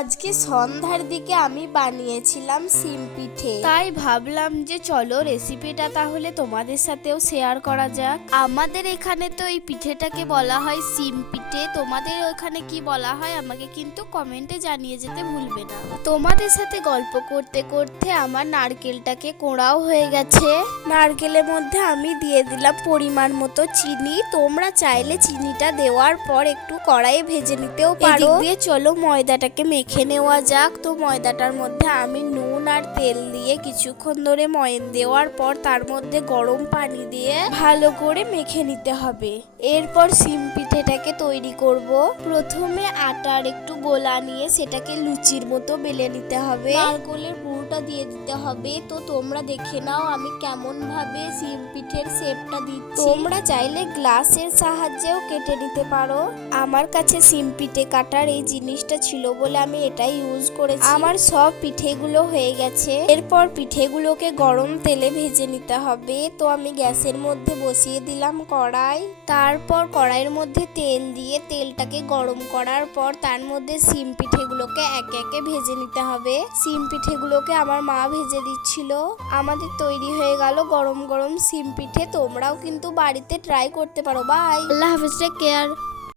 আজকে সন্ধ্যার দিকে আমি বানিয়েছিলাম সিম পিঠে, তাই ভাবলাম যে চলো রেসিপিটা তাহলে তোমাদের সাথেও শেয়ার করা যাক। আমাদের এখানে তো এই পিঠেটাকে বলা হয় সিম পিঠে, তোমাদের ওখানে কি বলা হয় আমাকে কিন্তু কমেন্টে জানিয়ে যেতে ভুলবে না। তোমাদের সাথে গল্প করতে করতে আমার নারকেলটাকে কোড়াও হয়ে গেছে। নারকেলের মধ্যে আমি দিয়ে দিলাম পরিমাণ মতো চিনি। তোমরা চাইলে চিনিটা দেওয়ার পর একটু কড়াইয়ে ভেজে নিতেও পারো। দিয়ে চলো ময়দাটাকে মেখে নেওয়া যাক। তো ময়দাটার মধ্যে আমি নুন আর তেল দিয়ে কিছুক্ষণ ধরে ময়ন দেওয়ার পর তার মধ্যে গরম পানি দিয়ে ভালো করে মেখে নিতে হবে। এরপর সিম পিঠেটাকে তৈরি করব। প্রথমে আটার একটু গোলা নিয়ে সেটাকে লুচির মতো বেলে নিতে হবে। নারকেলের পুরটা দিয়ে দিতে হবে। তো তোমরা দেখে নাও আমি কেমন ভাবে সিম পিঠের শেপটা দিচ্ছি। তোমরা চাইলে গ্লাসের সাহায্যেও কেটে নিতে পারো। আমার কাছে সিম পিঠে কাটার এই জিনিসটা ছিল বলে আমি এটাই ইউজ করেছি। আমার সব পিঠেগুলো হয়ে গেছে। এরপর পিঠেগুলোকে গরম তেলে ভেজে নিতে হবে। তো আমি গ্যাসের মধ্যে বসিয়ে দিলাম কড়াই। তারপর কড়াইয়ের মধ্যে তেল দিয়ে তেলটাকে গরম করার পর তার মধ্যে সিম পিঠেগুলোকে একে একে ভেজে নিতে হবে। সিম পিঠেগুলোকে আমার মা ভেজে দিচ্ছিল। আমাদের তৈরি হয়ে গেল গরম গরম সিম পিঠে। তোমরাও কিন্তু বাড়িতে ট্রাই করতে পারো। বাই, আল্লাহ হাফেজ, টেক কেয়ার।